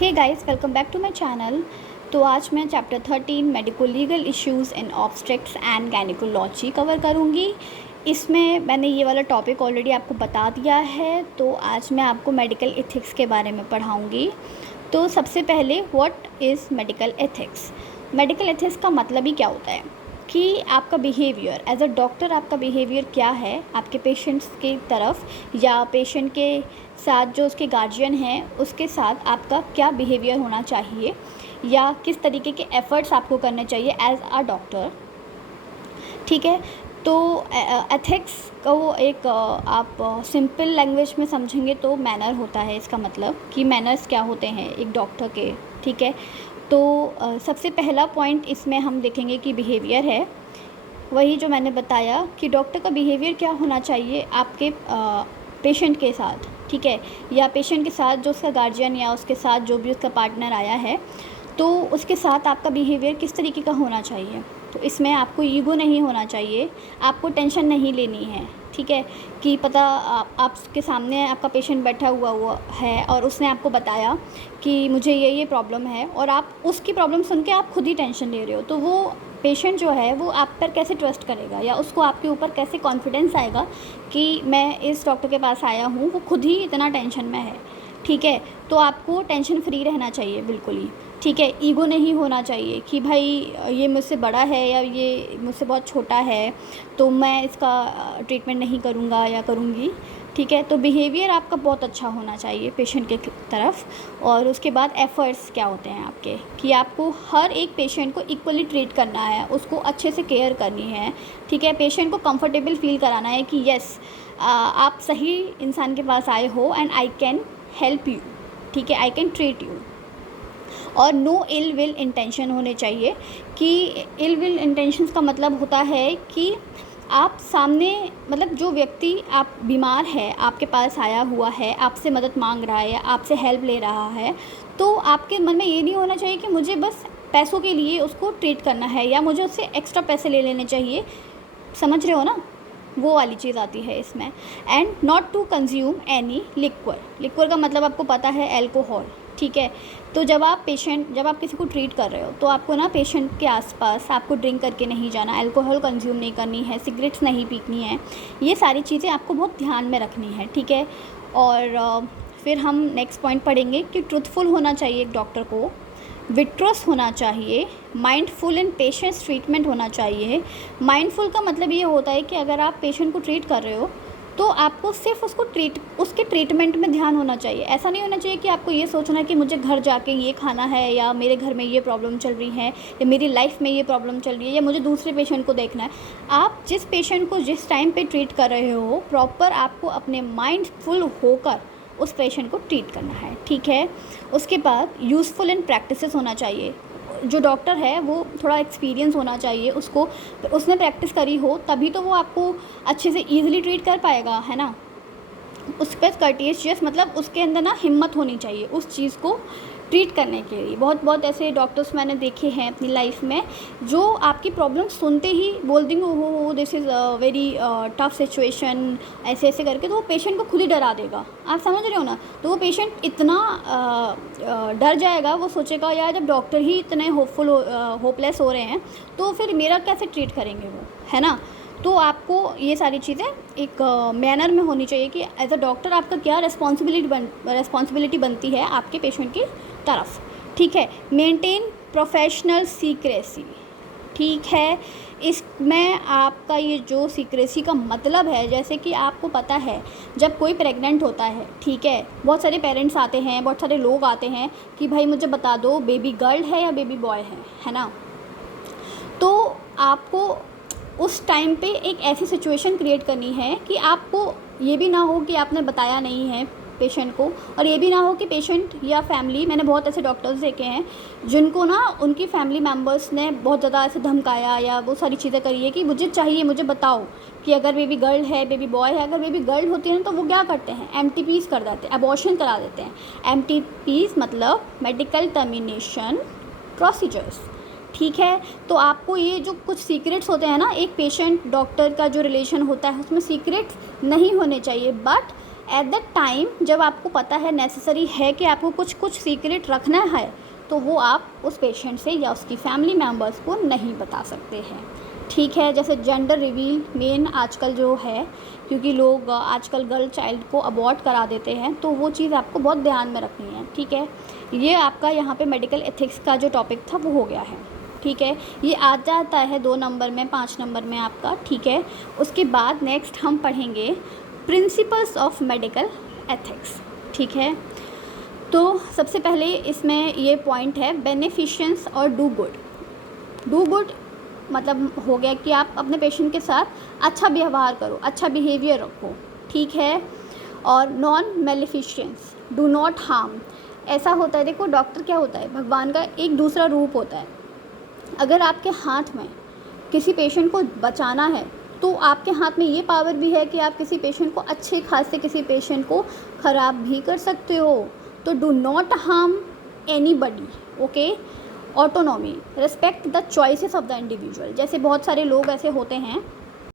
Hey guys, welcome back to my channel. तो आज मैं chapter 13 medico legal issues in obstetrics and gynaecology cover करूँगी। इसमें मैंने ये वाला टॉपिक ऑलरेडी आपको बता दिया है, तो आज मैं आपको मेडिकल एथिक्स के बारे में पढ़ाऊँगी। तो सबसे पहले what is medical ethics. Medical ethics का मतलब ही क्या होता है कि आपका बिहेवियर एज अ डॉक्टर, आपका बिहेवियर क्या है आपके पेशेंट्स की तरफ या पेशेंट के साथ जो उसके गार्जियन हैं उसके साथ आपका क्या बिहेवियर होना चाहिए या किस तरीके के एफ़र्ट्स आपको करने चाहिए एज अ डॉक्टर। ठीक है, तो एथिक्स को एक आप सिंपल लैंग्वेज में समझेंगे तो मैनर होता है। इसका मतलब कि मैनर्स क्या होते हैं एक डॉक्टर के। ठीक है, तो सबसे पहला पॉइंट इसमें हम देखेंगे कि बिहेवियर है। वही जो मैंने बताया कि डॉक्टर का बिहेवियर क्या होना चाहिए आपके पेशेंट के साथ, ठीक है, या पेशेंट के साथ जो उसका गार्जियन या उसके साथ जो भी उसका पार्टनर आया है, तो उसके साथ आपका बिहेवियर किस तरीके का होना चाहिए। तो इसमें आपको ईगो नहीं होना चाहिए, आपको टेंशन नहीं लेनी है। ठीक है, कि पता आपके सामने आपका पेशेंट बैठा हुआ है और उसने आपको बताया कि मुझे ये प्रॉब्लम है और आप उसकी प्रॉब्लम सुन के आप खुद ही टेंशन ले रहे हो, तो वो पेशेंट जो है वो आप पर कैसे ट्रस्ट करेगा या उसको आपके ऊपर कैसे कॉन्फिडेंस आएगा कि मैं इस डॉक्टर के पास आया हूँ, वो खुद ही इतना टेंशन में है। ठीक है, तो आपको टेंशन फ्री रहना चाहिए बिल्कुल ही। ठीक है, ईगो नहीं होना चाहिए कि भाई ये मुझसे बड़ा है या ये मुझसे बहुत छोटा है तो मैं इसका ट्रीटमेंट नहीं करूँगा या करूँगी। ठीक है, तो बिहेवियर आपका बहुत अच्छा होना चाहिए पेशेंट के तरफ। और उसके बाद एफ़र्ट्स क्या होते हैं आपके कि आपको हर एक पेशेंट को इक्वली ट्रीट करना है, उसको अच्छे से केयर करनी है। ठीक है, पेशेंट को कंफर्टेबल फील कराना है कि यस आप सही इंसान के पास आए हो and I can help you. ठीक है, आई कैन ट्रीट यू। और नो इल विल इंटेंशन होने चाहिए कि इल विल इंटेंशंस का मतलब होता है कि आप सामने मतलब जो व्यक्ति आप बीमार है आपके पास आया हुआ है, आपसे मदद मांग रहा है या आपसे हेल्प ले रहा है, तो आपके मन में ये नहीं होना चाहिए कि मुझे बस पैसों के लिए उसको ट्रीट करना है या मुझे उससे एक्स्ट्रा पैसे ले लेने चाहिए। समझ रहे हो ना, वो वाली चीज़ आती है इसमें। And not to consume any liquor का मतलब आपको पता है एल्कोहल। ठीक है, तो जब आप किसी को ट्रीट कर रहे हो तो आपको ना पेशेंट के आसपास आपको ड्रिंक करके नहीं जाना, अल्कोहल कंज्यूम नहीं करनी है, सिगरेट्स नहीं पीनी है। ये सारी चीज़ें आपको बहुत ध्यान में रखनी है। ठीक है, और फिर हम नेक्स्ट पॉइंट पढ़ेंगे कि ट्रूथफुल होना चाहिए एक डॉक्टर को, विट्रस होना चाहिए, माइंडफुल एंड पेशेंस ट्रीटमेंट होना चाहिए। माइंडफुल का मतलब ये होता है कि अगर आप पेशेंट को ट्रीट कर रहे हो तो आपको सिर्फ उसके ट्रीटमेंट में ध्यान होना चाहिए। ऐसा नहीं होना चाहिए कि आपको ये सोचना है कि मुझे घर जाके ये खाना है या मेरे घर में ये प्रॉब्लम चल रही है या मेरी लाइफ में ये प्रॉब्लम चल रही है या मुझे दूसरे पेशेंट को देखना है। आप जिस पेशेंट को जिस टाइम पे ट्रीट कर रहे हो प्रॉपर आपको अपने माइंडफुल होकर उस पेशेंट को ट्रीट करना है। ठीक है, उसके बाद यूज़फुल एंड प्रैक्टिसेस होना चाहिए। जो डॉक्टर है वो थोड़ा एक्सपीरियंस होना चाहिए, उसने प्रैक्टिस करी हो तभी तो वो आपको अच्छे से ईजिली ट्रीट कर पाएगा, है ना। उस पर कर्टियस मतलब उसके अंदर ना हिम्मत होनी चाहिए उस चीज़ को ट्रीट करने के लिए। बहुत ऐसे डॉक्टर्स मैंने देखे हैं अपनी लाइफ में जो आपकी प्रॉब्लम सुनते ही बोल देंगे हो this is very tough situation, ऐसे करके, तो वो पेशेंट को खुद ही डरा देगा। आप समझ रहे हो ना, तो वो पेशेंट इतना डर जाएगा, वो सोचेगा यार जब डॉक्टर ही इतने होपलेस हो रहे हैं तो फिर मेरा कैसे ट्रीट करेंगे वो, है ना। तो आपको ये सारी चीज़ें एक मैनर में होनी चाहिए कि एज अ डॉक्टर आपका क्या रिस्पॉन्सिबिलिटी बनती है आपके पेशेंट की तरफ। ठीक है, मेंटेन प्रोफेशनल सीक्रेसी। ठीक है, इसमें आपका ये जो सीक्रेसी का मतलब है, जैसे कि आपको पता है जब कोई प्रेग्नेंट होता है, ठीक है, बहुत सारे पेरेंट्स आते हैं, बहुत सारे लोग आते हैं कि भाई मुझे बता दो बेबी गर्ल है या बेबी बॉय है ना। तो आपको उस टाइम पे एक ऐसी सिचुएशन क्रिएट करनी है कि आपको ये भी ना हो कि आपने बताया नहीं है पेशेंट को, और ये भी ना हो कि पेशेंट या फैमिली, मैंने बहुत ऐसे डॉक्टर्स देखे हैं जिनको ना उनकी फैमिली मेम्बर्स ने बहुत ज़्यादा ऐसे धमकाया या वो सारी चीज़ें करी है कि मुझे चाहिए, मुझे बताओ कि अगर बेबी गर्ल है बेबी बॉय है। अगर बेबी गर्ल होती है ना तो वो क्या करते हैं, एमटीपीज़ कर देते हैं, अबॉर्शन करा देते हैं। एमटीपीज़ मतलब मेडिकल टर्मिनेशन प्रोसीजर्स। ठीक है, तो आपको ये जो कुछ सीक्रेट्स होते हैं ना, एक पेशेंट डॉक्टर का जो रिलेशन होता है उसमें सीक्रेट्स नहीं होने चाहिए, बट एट द टाइम जब आपको पता है नेसेसरी है कि आपको कुछ सीक्रेट रखना है, तो वो आप उस पेशेंट से या उसकी फैमिली मेम्बर्स को नहीं बता सकते हैं, ठीक है। जैसे जेंडर रिवील मेन आजकल जो है, क्योंकि लोग आजकल गर्ल चाइल्ड को अबॉर्ट करा देते हैं, तो वो चीज़ आपको बहुत ध्यान में रखनी है, ठीक है। ये आपका यहाँ पे मेडिकल एथिक्स का जो टॉपिक था वो हो गया है, ठीक है। ये आ जाता है 2 नंबर में, 5 नंबर में आपका, ठीक है। उसके बाद नेक्स्ट हम पढ़ेंगे प्रिंसिपल्स ऑफ मेडिकल एथिक्स, ठीक है। तो सबसे पहले इसमें ये पॉइंट है बेनिफिशियंस और डू गुड। डू गुड मतलब हो गया कि आप अपने पेशेंट के साथ अच्छा व्यवहार करो, अच्छा बिहेवियर रखो, ठीक है। और नॉन मेलिफिशियंस, डू नॉट हार्म। ऐसा होता है, देखो डॉक्टर क्या होता है, भगवान का एक दूसरा रूप होता है। अगर आपके हाथ में किसी पेशेंट को बचाना है, तो आपके हाथ में ये पावर भी है कि आप किसी पेशेंट को अच्छे खासे किसी पेशेंट को ख़राब भी कर सकते हो। तो do not harm anybody, okay. Autonomy, respect the choices of the individual. जैसे बहुत सारे लोग ऐसे होते हैं